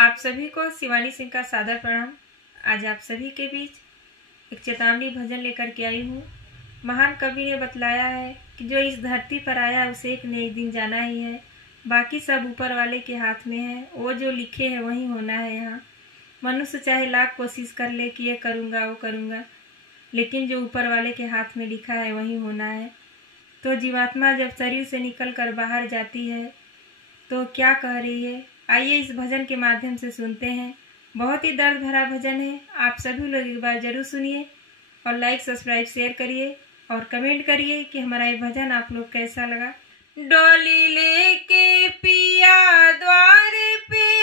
आप सभी को शिवानी सिंह का सादर प्रणाम। आज आप सभी के बीच एक चेतावनी भजन लेकर के आई हूँ। महान कवि ने बतलाया है कि जो इस धरती पर आया उसे एक न एक दिन जाना ही है, बाकी सब ऊपर वाले के हाथ में है। वो जो लिखे है वही होना है। यहाँ मनुष्य चाहे लाख कोशिश कर ले कि ये करूँगा वो करूँगा, लेकिन जो ऊपर वाले के हाथ में लिखा है वही होना है। तो जीवात्मा जब शरीर से निकल कर बाहर जाती है तो क्या कह रही है, आइए इस भजन के माध्यम से सुनते हैं। बहुत ही दर्द भरा भजन है। आप सभी लोग एक बार जरूर सुनिए और लाइक सब्सक्राइब शेयर करिए और कमेंट करिए कि हमारा ये भजन आप लोग कैसा लगा। डोली लेके पिया द्वार पे